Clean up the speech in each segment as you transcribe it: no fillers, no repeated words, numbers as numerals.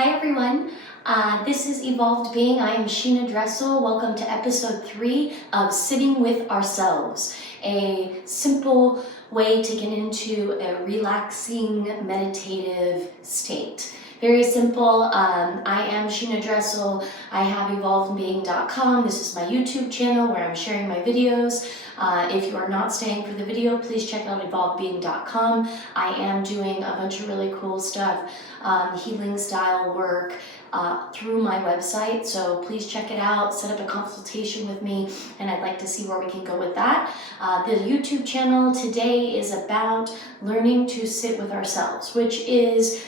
Hi everyone, this is Evolved Being. I am Sheena Dressel. Welcome to episode 3 of Sitting with Ourselves, a simple way to get into a relaxing meditative state. Very simple. I am Sheena Dressel. I have evolvedbeing.com. This is my YouTube channel where I'm sharing my videos. If you are not staying for the video, please check out evolvedbeing.com. I am doing a bunch of really cool stuff, healing style work through my website. So please check it out, set up a consultation with me, and I'd like to see where we can go with that. The YouTube channel today is about learning to sit with ourselves, which is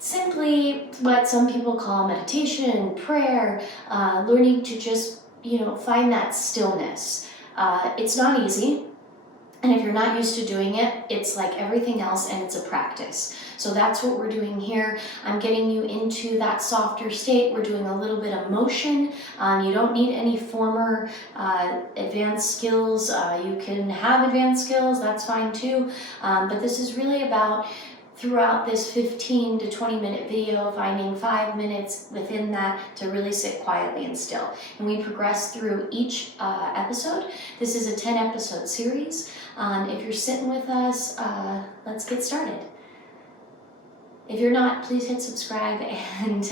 simply what some people call meditation, prayer, learning to just, find that stillness. It's not easy. And if you're not used to doing it, it's like everything else and it's a practice. So that's what we're doing here. I'm getting you into that softer state. We're doing a little bit of motion. You don't need any former advanced skills. You can have advanced skills, that's fine too. But this is really about, throughout this 15 to 20 minute video, finding 5 minutes within that to really sit quietly and still. And we progress through each episode. This is a 10 episode series. If you're sitting with us, let's get started. If you're not, please hit subscribe and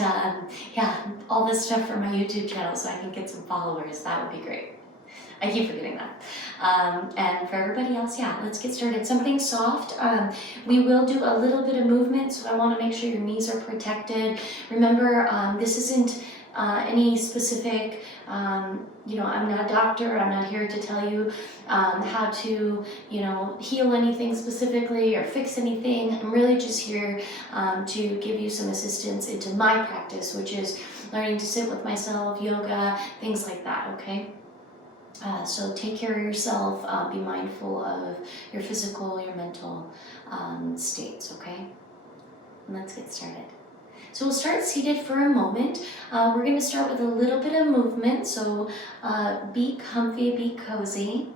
all this stuff for my YouTube channel so I can get some followers. That would be great. I keep forgetting that. And for everybody else, let's get started. Something soft. We will do a little bit of movement, so I want to make sure your knees are protected. Remember, this isn't any specific, I'm not a doctor. I'm not here to tell you how to, heal anything specifically or fix anything. I'm really just here to give you some assistance into my practice, which is learning to sit with myself, yoga, things like that, okay? So take care of yourself, be mindful of your physical, your mental states, okay? And let's get started. So we'll start seated for a moment. We're going to start with a little bit of movement, so be comfy, be cozy.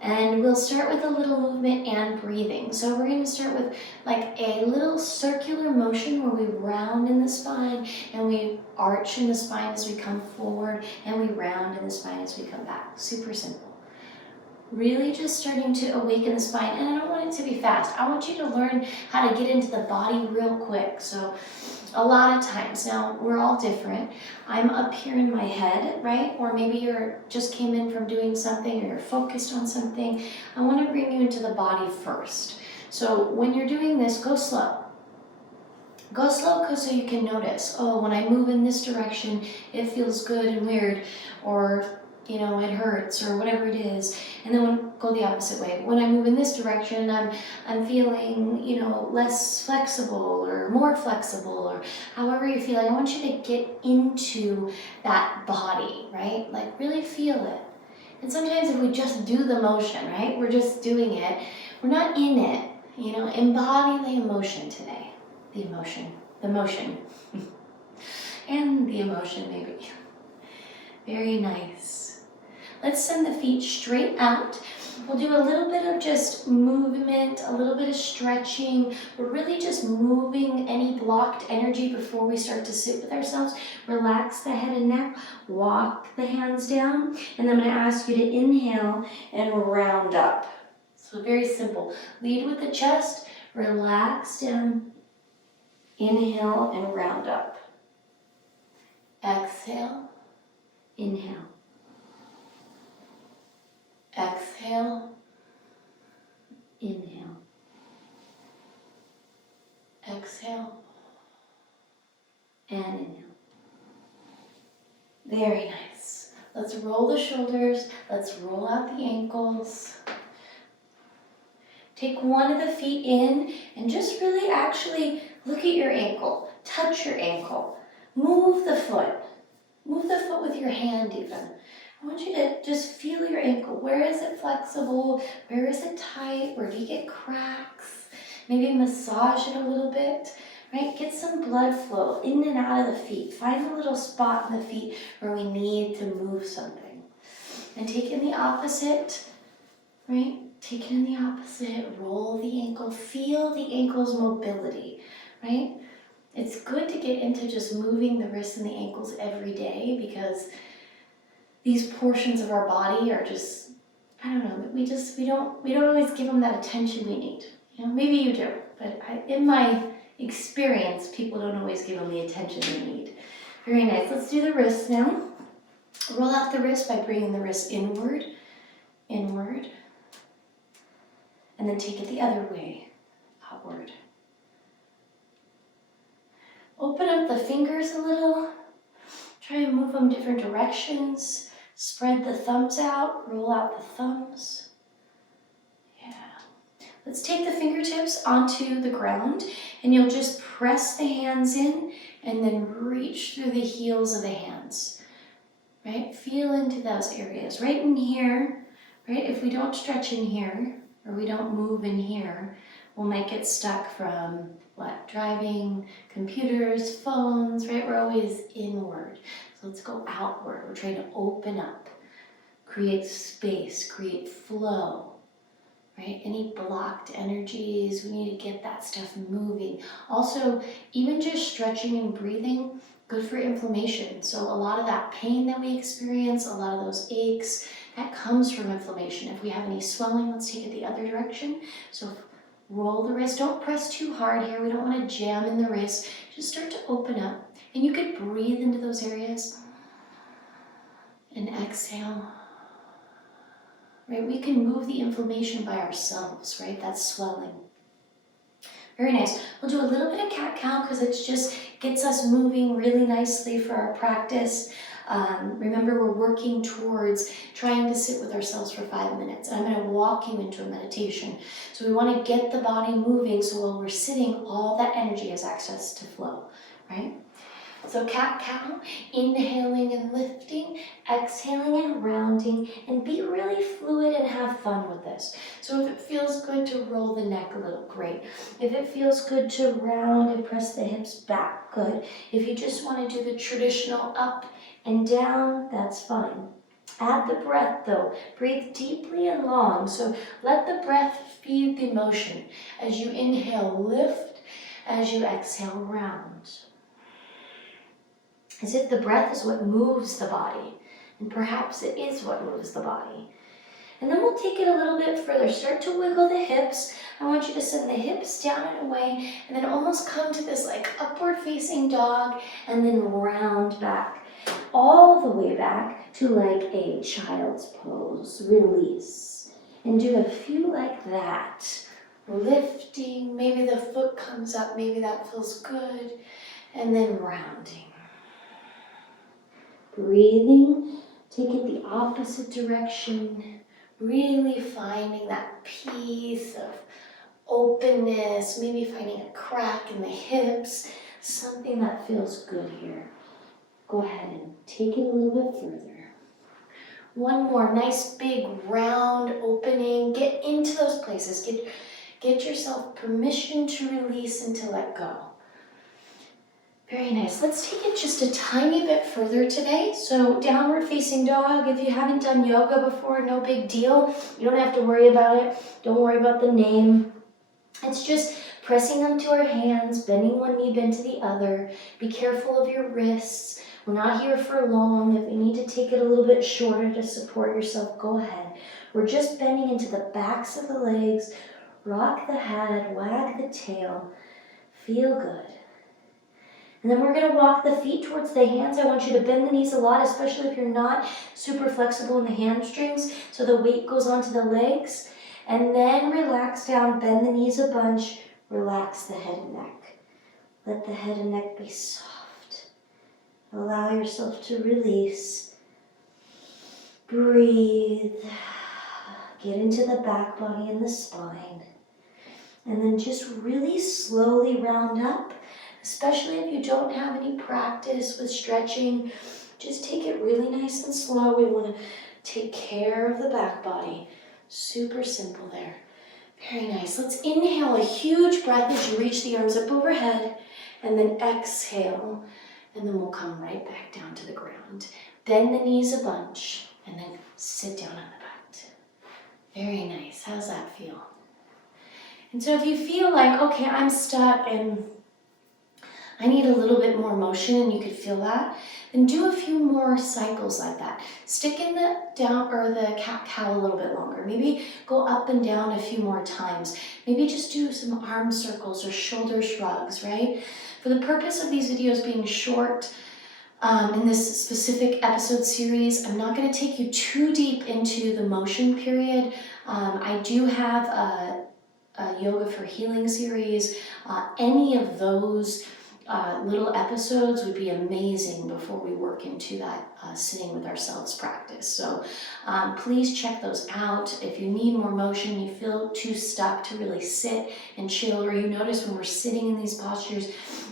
And we'll start with a little movement and breathing. So we're going to start with like a little circular motion where we round in the spine and we arch in the spine as we come forward and we round in the spine as we come back. Super simple. Really just starting to awaken the spine, and I don't want it to be fast. I want you to learn how to get into the body real quick. So a lot of times, now we're all different. I'm up here in my head, right? Or maybe you're just came in from doing something or you're focused on something. I want to bring you into the body first. So when you're doing this, go slow. Go slow so you can notice, oh, when I move in this direction, it feels good and weird, or it hurts or whatever it is. And then go the opposite way. When I move in this direction, I'm feeling, less flexible or more flexible, or however you're feeling. I want you to get into that body, right? Like really feel it. And sometimes if we just do the motion, right? We're just doing it. We're not in it, embody the emotion today. The motion, and the emotion maybe. Very nice. Let's send the feet straight out. We'll do a little bit of just movement, a little bit of stretching. We're really just moving any blocked energy before we start to sit with ourselves. Relax the head and neck, walk the hands down, and then I'm going to ask you to inhale and round up. So very simple. Lead with the chest, relax down, inhale and round up. Exhale, inhale. Exhale, inhale. Exhale, and inhale. Very nice. Let's roll the shoulders. Let's roll out the ankles. Take one of the feet in and just really actually look at your ankle. Touch your ankle. Move the foot. Move the foot with your hand even. I want you to just feel your ankle. Where is it flexible? Where is it tight? Where do you get cracks? Maybe massage it a little bit, right? Get some blood flow in and out of the feet. Find a little spot in the feet where we need to move something. And take in the opposite, right? Take it in the opposite. Roll the ankle. Feel the ankle's mobility, right? it's good to get into just moving the wrists and the ankles every day, because these portions of our body are just, I don't know, we don't always give them that attention we need. You know, maybe you do, but in my experience, people don't always give them the attention they need. Very nice. Let's do the wrists now. Roll out the wrist by bringing the wrist inward, inward, and then take it the other way, outward. Open up the fingers a little. Try and move them different directions. Spread the thumbs out, roll out the thumbs. Yeah. Let's take the fingertips onto the ground, and you'll just press the hands in and then reach through the heels of the hands. Right? Feel into those areas. Right in here, right? If we don't stretch in here, or we don't move in here, we might get stuck from what? Driving, computers, phones, right? We're always inward. So let's go outward. We're trying to open up, create space, create flow, right? Any blocked energies, we need to get that stuff moving. Also, even just stretching and breathing, good for inflammation. So a lot of that pain that we experience, a lot of those aches, that comes from inflammation. If we have any swelling, let's take it the other direction. So roll the wrist. Don't press too hard here. We don't want to jam in the wrist. Just start to open up. And you could breathe into those areas. And exhale. Right? We can move the inflammation by ourselves, right? That's swelling. Very nice. We'll do a little bit of cat-cow because it just gets us moving really nicely for our practice. Remember, we're working towards trying to sit with ourselves for 5 minutes. And I'm going to walk you into a meditation. So we want to get the body moving so while we're sitting, all that energy has access to flow, right? So cat-cow, inhaling and lifting, exhaling and rounding, and be really fluid and have fun with this. So if it feels good to roll the neck a little, great. If it feels good to round and press the hips back, good. If you just want to do the traditional up and down, that's fine. Add the breath though. Breathe deeply and long. So let the breath feed the motion. As you inhale, lift. As you exhale, round. As if the breath is what moves the body. And perhaps it is what moves the body. And then we'll take it a little bit further. Start to wiggle the hips. I want you to send the hips down and away, and then almost come to this like upward facing dog, and then round back. All the way back to like a child's pose. Release. And do a few like that. Lifting, maybe the foot comes up, maybe that feels good. And then rounding. Breathing, take it the opposite direction, really finding that piece of openness, maybe finding a crack in the hips, something that feels good here. Go ahead and take it a little bit further. One more, nice big round opening. Get into those places. Get yourself permission to release and to let go. Very nice. Let's take it just a tiny bit further today. So downward facing dog, if you haven't done yoga before, no big deal. You don't have to worry about it. Don't worry about the name. It's just pressing onto our hands, bending one knee, bend to the other. Be careful of your wrists. We're not here for long. If you need to take it a little bit shorter to support yourself, go ahead. We're just bending into the backs of the legs. Rock the head, wag the tail. Feel good. And then we're going to walk the feet towards the hands. I want you to bend the knees a lot, especially if you're not super flexible in the hamstrings, so the weight goes onto the legs. And then relax down, bend the knees a bunch, relax the head and neck. Let the head and neck be soft. Allow yourself to release. Breathe. Get into the back body and the spine. And then just really slowly round up. Especially if you don't have any practice with stretching, just take it really nice and slow. We want to take care of the back body. Super simple there. Very nice. Let's inhale a huge breath as you reach the arms up overhead, and then exhale, and then we'll come right back down to the ground. Bend the knees a bunch, and then sit down on the butt. Very nice. How's that feel? And so if you feel like, okay, I'm stuck and I need a little bit more motion, and you could feel that, then do a few more cycles like that. Stick in the down or the cat-cow a little bit longer. Maybe go up and down a few more times. Maybe just do some arm circles or shoulder shrugs, right? For the purpose of these videos being short, in this specific episode series, I'm not going to take you too deep into the motion period. I do have a Yoga for Healing series. Any of those little episodes would be amazing before we work into that sitting with ourselves practice. So please check those out. If you need more motion, you feel too stuck to really sit and chill, or you notice when we're sitting in these postures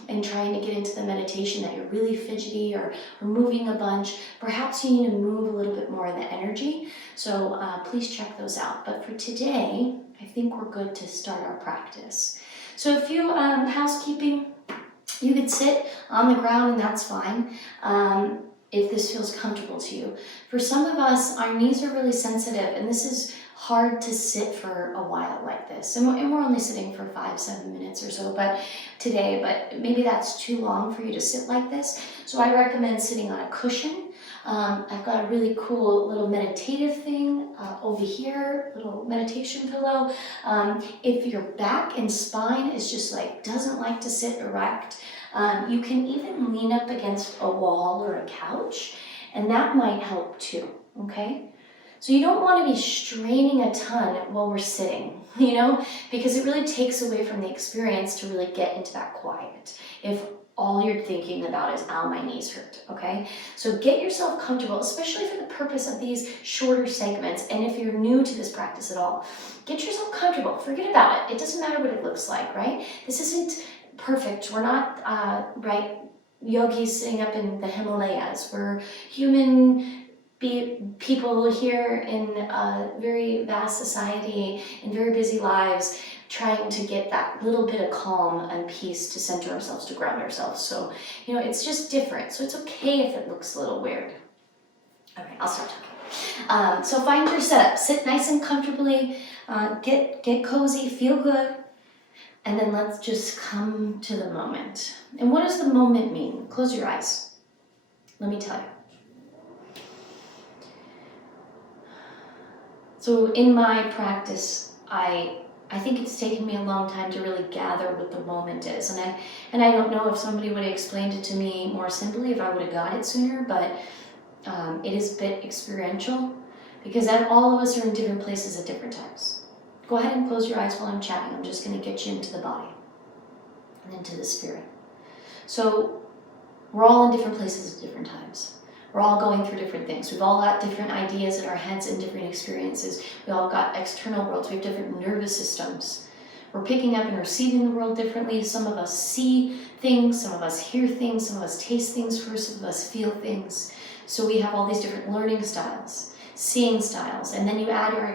and trying to get into the meditation that you're really fidgety or moving a bunch, perhaps you need to move a little bit more of the energy. So please check those out. But for today, I think we're good to start our practice. So a few housekeeping. You could sit on the ground and that's fine if this feels comfortable to you. For some of us, our knees are really sensitive, and this is hard to sit for a while like this. And we're only sitting for 5-7 minutes or so today, but maybe that's too long for you to sit like this. So I recommend sitting on a cushion. I've got a really cool little meditative thing over here, little meditation pillow. If your back and spine is just doesn't like to sit erect, you can even lean up against a wall or a couch, and that might help too, okay? So you don't want to be straining a ton while we're sitting, because it really takes away from the experience to really get into that quiet. If all you're thinking about is, ow, my knees hurt, okay? So get yourself comfortable, especially for the purpose of these shorter segments. And if you're new to this practice at all, get yourself comfortable. Forget about it. It doesn't matter what it looks like, right? This isn't perfect. We're not, yogis sitting up in the Himalayas. We're human people here in a very vast society, in very busy lives, trying to get that little bit of calm and peace to center ourselves, to ground ourselves. So, it's just different. So it's okay if it looks a little weird. All right, I'll start talking. So find your setup. Sit nice and comfortably. Get cozy. Feel good. And then let's just come to the moment. And what does the moment mean? Close your eyes. Let me tell you. So in my practice, I think it's taken me a long time to really gather what the moment is. And I don't know if somebody would have explained it to me more simply, if I would have got it sooner, but it is a bit experiential, because all of us are in different places at different times. Go ahead and close your eyes while I'm chatting. I'm just going to get you into the body and into the spirit. So we're all in different places at different times. We're all going through different things. We've all got different ideas in our heads and different experiences. We all got external worlds. We have different nervous systems. We're picking up and receiving the world differently. Some of us see things, some of us hear things, some of us taste things first, some of us feel things. So we have all these different learning styles, seeing styles, and then you add our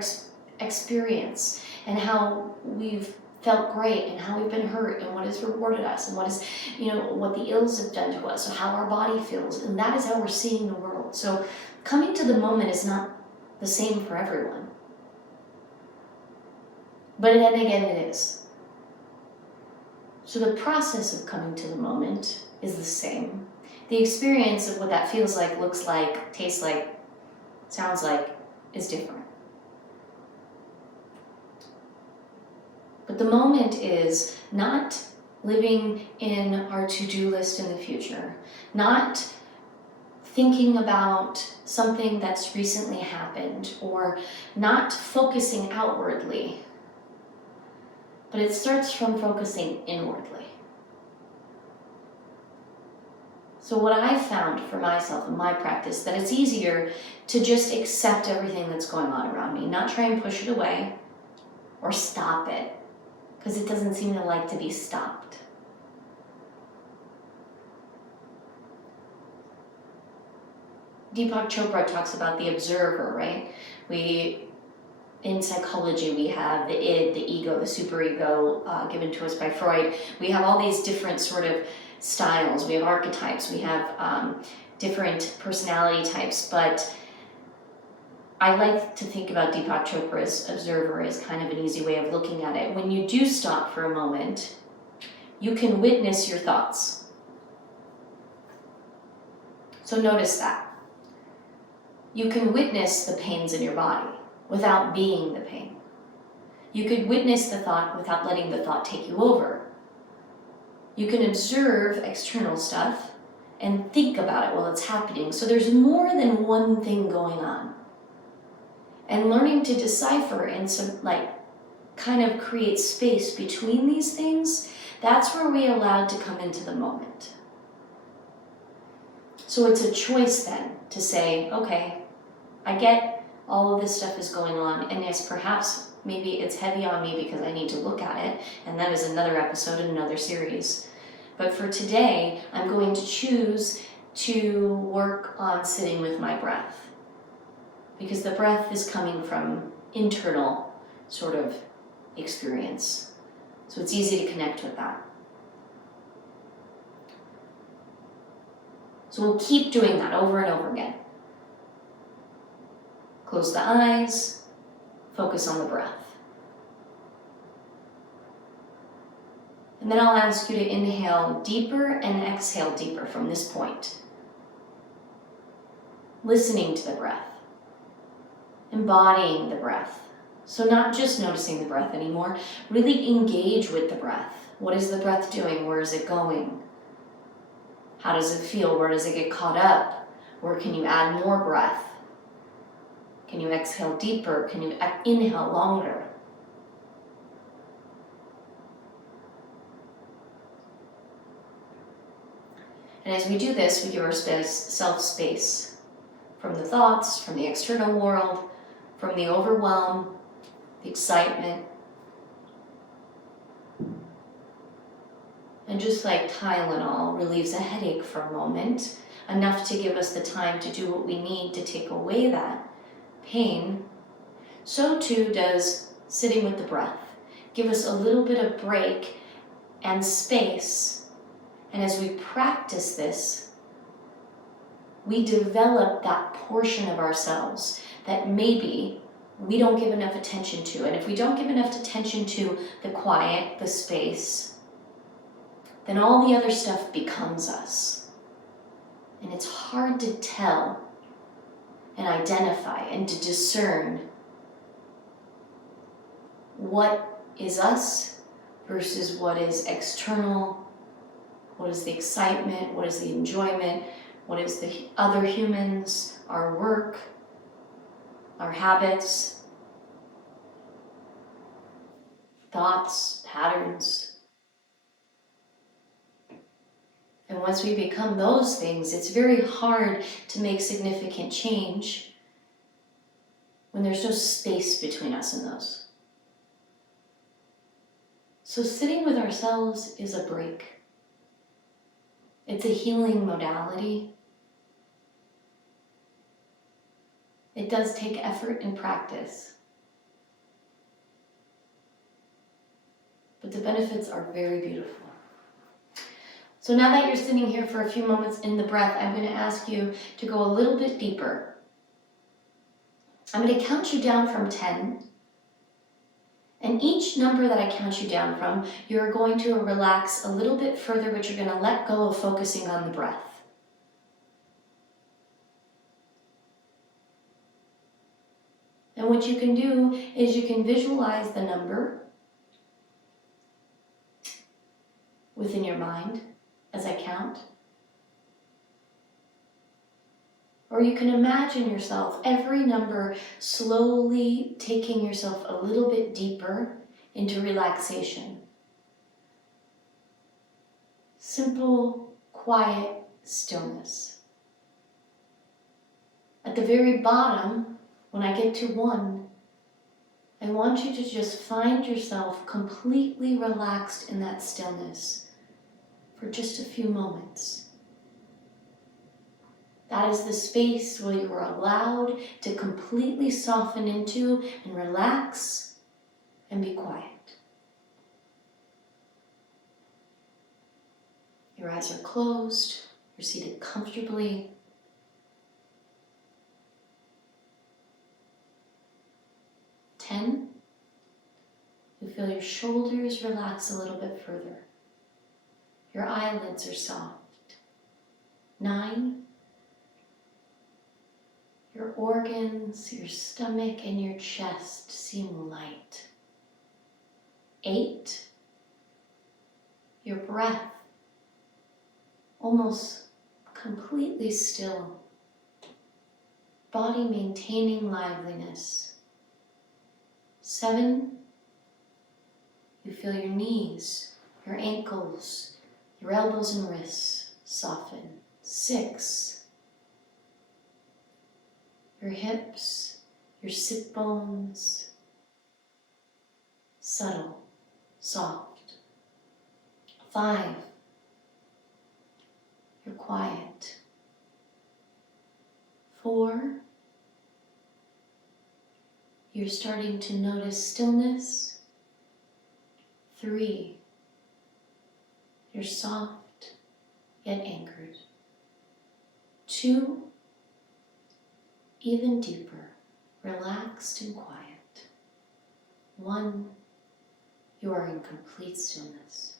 experience and how we've felt great and how we've been hurt and what has rewarded us and what is, what the ills have done to us, so how our body feels, and that is how we're seeing the world. So coming to the moment is not the same for everyone. But then again, it is. So the process of coming to the moment is the same. The experience of what that feels like, looks like, tastes like, sounds like, is different. But the moment is not living in our to-do list in the future, not thinking about something that's recently happened, or not focusing outwardly, but it starts from focusing inwardly. So what I've found for myself in my practice, that it's easier to just accept everything that's going on around me, not try and push it away or stop it, because it doesn't seem to like to be stopped. Deepak Chopra talks about the observer, right? In psychology, we have the id, the ego, the superego, given to us by Freud. We have all these different sort of styles. We have archetypes. We have different personality types. But I like to think about Deepak Chopra's observer as kind of an easy way of looking at it. When you do stop for a moment, you can witness your thoughts. So notice that. You can witness the pains in your body without being the pain. You could witness the thought without letting the thought take you over. You can observe external stuff and think about it while it's happening. So there's more than one thing going on. And learning to decipher and kind of create space between these things, that's where we allowed to come into the moment. So it's a choice then to say, okay, I get all of this stuff is going on, and yes, perhaps maybe it's heavy on me because I need to look at it, and that is another episode in another series. But for today, I'm going to choose to work on sitting with my breath, because the breath is coming from internal sort of experience. So it's easy to connect with that. So we'll keep doing that over and over again. Close the eyes, focus on the breath. And then I'll ask you to inhale deeper and exhale deeper from this point. Listening to the breath, embodying the breath. So not just noticing the breath anymore, really engage with the breath. What is the breath doing? Where is it going? How does it feel? Where does it get caught up? Where can you add more breath? Can you exhale deeper? Can you inhale longer? And as we do this, we give ourselves space from the thoughts, from the external world, from the overwhelm, the excitement. And just like Tylenol relieves a headache for a moment, enough to give us the time to do what we need to take away that pain, so too does sitting with the breath. Give us a little bit of break and space. And as we practice this, we develop that portion of ourselves that maybe we don't give enough attention to. And if we don't give enough attention to the quiet, the space, then all the other stuff becomes us. And it's hard to tell and identify and to discern what is us versus what is external, what is the excitement, what is the enjoyment, what is the other humans, our work, our habits, thoughts, patterns. And once we become those things, it's very hard to make significant change when there's no space between us and those. So sitting with ourselves is a break. It's a healing modality. It does take effort and practice. But the benefits are very beautiful. So now that you're sitting here for a few moments in the breath, I'm going to ask you to go a little bit deeper. I'm going to count you down from 10. And each number that I count you down from, you're going to relax a little bit further, but you're going to let go of focusing on the breath. And what you can do is you can visualize the number within your mind as I count. Or you can imagine yourself, every number, slowly taking yourself a little bit deeper into relaxation. Simple, quiet stillness. At the very bottom, when I get to 1, I want you to just find yourself completely relaxed in that stillness for just a few moments. That is the space where you are allowed to completely soften into and relax and be quiet. Your eyes are closed, you're seated comfortably. Ten, you feel your shoulders relax a little bit further. Your eyelids are soft. 9, Your organs, your stomach, and your chest seem light. 8, your breath almost completely still. Body maintaining liveliness. 7, you feel your knees, your ankles, your elbows and wrists soften. 6, your hips, your sit bones, subtle, soft. 5, you're quiet. 4, you're starting to notice stillness. 3, you're soft yet anchored. 2, even deeper, relaxed and quiet. 1, you are in complete stillness.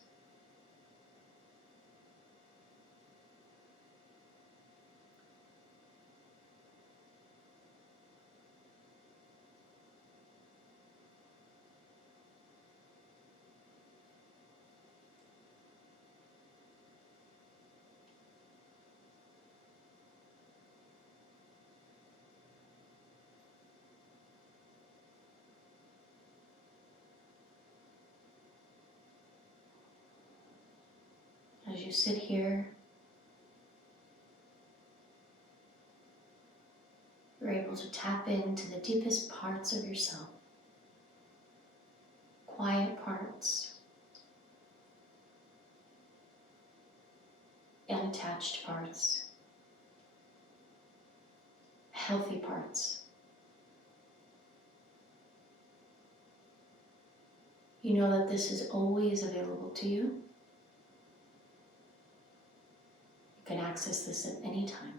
As you sit here, you're able to tap into the deepest parts of yourself. Quiet parts, unattached parts, healthy parts. You know that this is always available to you. You can access this at any time.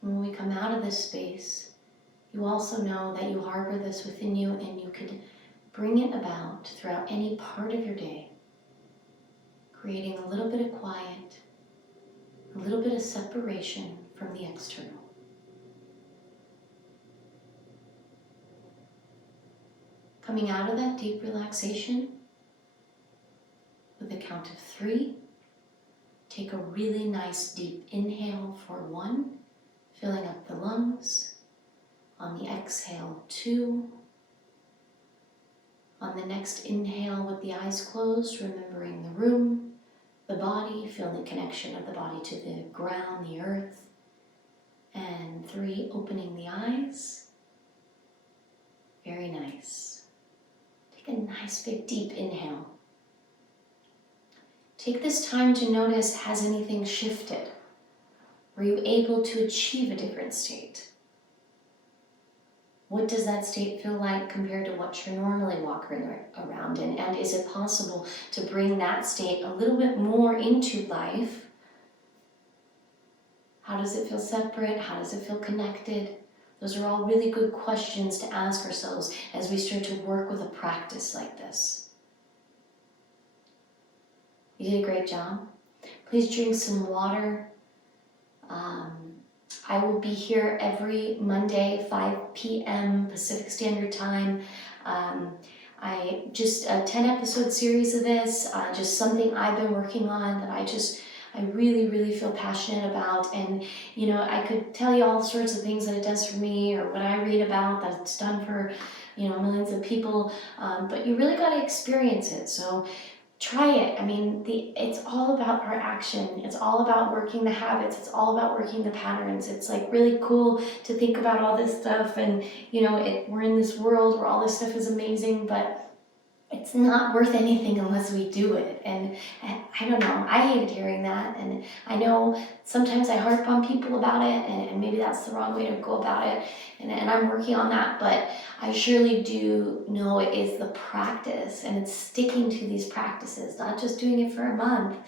When we come out of this space, you also know that you harbor this within you and you could bring it about throughout any part of your day, creating a little bit of quiet, a little bit of separation from the external. Coming out of that deep relaxation, with a count of 3, take a really nice deep inhale for 1, filling up the lungs. On the exhale, 2. On the next inhale with the eyes closed, remembering the room, the body, feel the connection of the body to the ground, the earth. And 3, opening the eyes. Very nice. Take a nice big deep inhale. Take this time to notice, has anything shifted? Were you able to achieve a different state? What does that state feel like compared to what you're normally walking around in? And is it possible to bring that state a little bit more into life? How does it feel separate? How does it feel connected? Those are all really good questions to ask ourselves as we start to work with a practice like this. You did a great job. Please drink some water. I will be here every Monday, 5 p.m. Pacific Standard Time. I just a 10 episode series of this, just something I've been working on that I really, really feel passionate about. And, you know, I could tell you all sorts of things that it does for me or what I read about that it's done for, you know, millions of people, but you really got to experience it. So try it. I mean, it's all about our action. It's all about working the habits. It's all about working the patterns. It's like really cool to think about all this stuff and, you know, we're in this world where all this stuff is amazing, but it's not worth anything unless we do it. And I don't know, I hated hearing that. And I know sometimes I harp on people about it and maybe that's the wrong way to go about it. And I'm working on that, but I surely do know it is the practice and it's sticking to these practices, not just doing it for a month,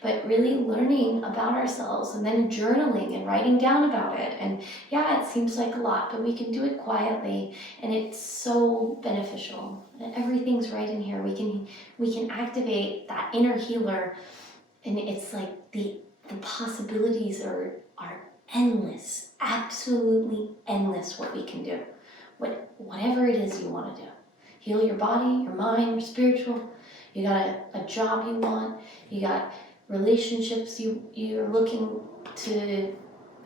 but really learning about ourselves and then journaling and writing down about it. And yeah, it seems like a lot, but we can do it quietly and it's so beneficial. And everything's right in here. We can activate that inner healer And it's like the possibilities are endless, absolutely endless what we can do. Whatever it is you want to do. Heal your body, your mind, your spiritual. You got a job you want. You got relationships you're looking to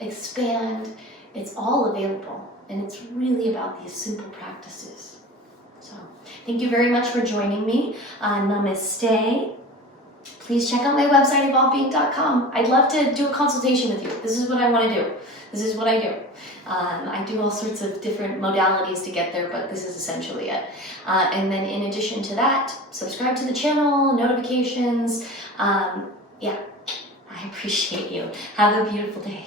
expand. It's all available. And it's really about these simple practices. So thank you very much for joining me. Namaste. Please check out my website, evolvedbeing.com. I'd love to do a consultation with you. This is what I want to do. This is what I do. I do all sorts of different modalities to get there, but this is essentially it. And then in addition to that, subscribe to the channel, notifications. Yeah, I appreciate you. Have a beautiful day.